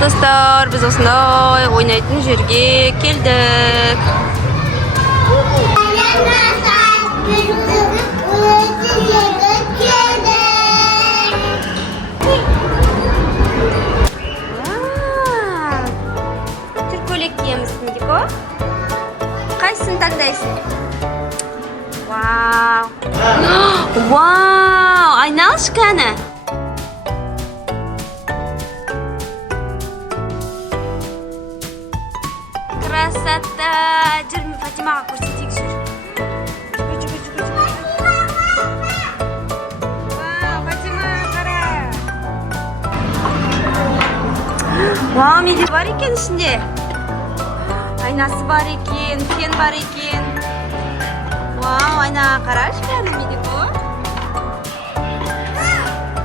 Dostlar, biz osondoy oynaydigan yerga keldik. Türk ko'ylak kiyamiz Niko. Qaysini tanlaysiz? Wow. Wow, ayналышканы. Красота. Жүр, Фатимаға көрсетейік, жүр. Жүгір. Вау, Фатима, қара. Вау, менде бар екен ішінде. Айнасы бар екен, фен бар екен. Вау, айнаға қарашы, кәні Медико.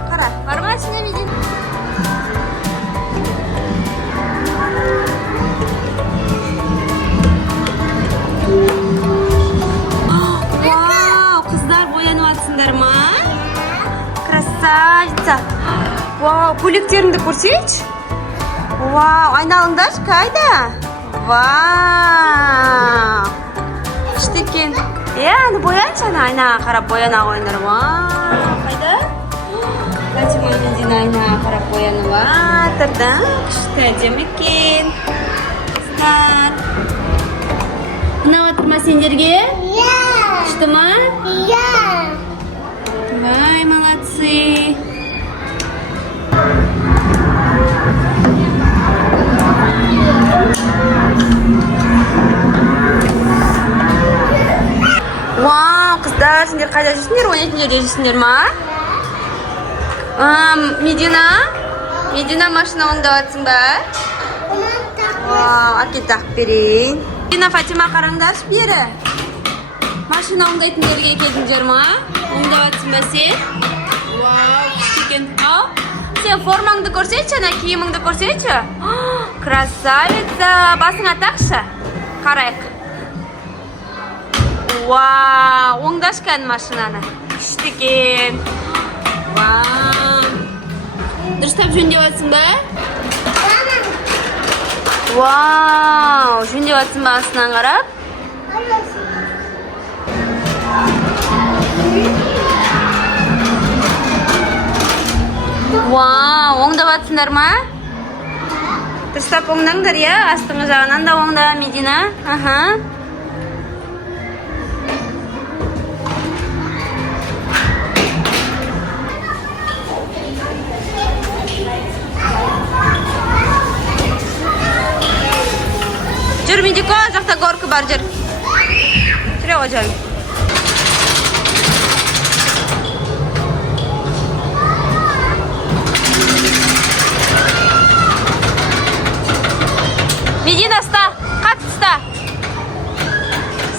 Қара, бар ма ішінде Медико? Вау, қыздар боянып атсыңдар ма? Красавица. Вау, көйлектеріңді көрсетші. Вау, айналыңдаршы, қайда? Вау. Күшті екен. Аны бояншы, айнаға қарап бояна қойыңдар. Вау, қайда? Фатима Медина айнаға қарап боянып атырды. Күшті әдемі екен. Қыздар. Ұнап отыр ма сендерге? Иә. Күшті ма? Иә. Ай, молодцы. Вау, қыздар, сендер қайда жүрсіңдер? Ойнайтын жерде жүрсіңдер ма? Медина машина оңдап атсың ба? Вау, әкел тақып берейін. Медина, Фатима қараңдаршы бері. Машина оңдайтын жерге келдіңдер ма? Оңдап атсың ба сен? Вау, күшті екен. Ал, сен формаңды көрсетші, киіміңді көрсетші. Красавица. Басыңа тақшы. Қарайық. Вау, оңдаш кән машинаны. Күшті екен. Вау. Дұрыстап жөндеп атсың ба? Вау, жөндеп атсың ба астынан қарап? Вау, оңдап атсыңдар ма? Дұрыстап оңдаңдар, я? Астыңғы жағынан да оңда, Медина. Аха. Жүр, Медико, жақта горка бар, жүр. Жүре ғой, жүр. Медина, ста, қатты ста.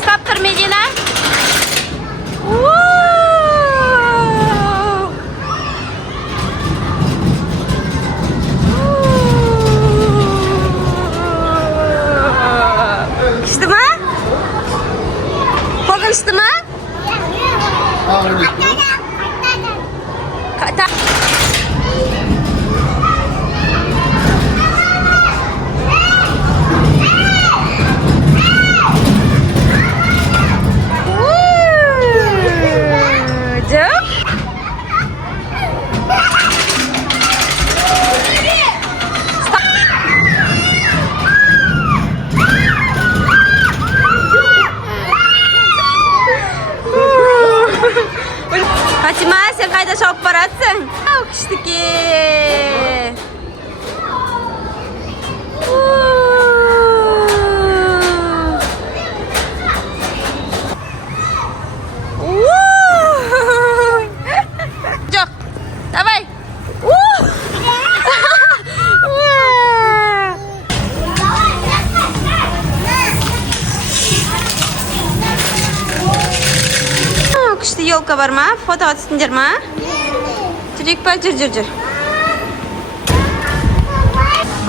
Стап тұр, Медина. Күшті ма? Қорқынышты ма? Фатима, сен қайда шауып баратсың? Ау, күшті екен. Жоқ, давай. Күшті елка бар ма? Фотоға түстіңдер ма? Жүрек па? Жүр.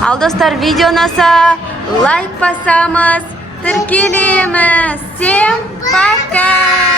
Ал достар, видео ұнаса лайк басамыз, тіркелеміз. Всем пока!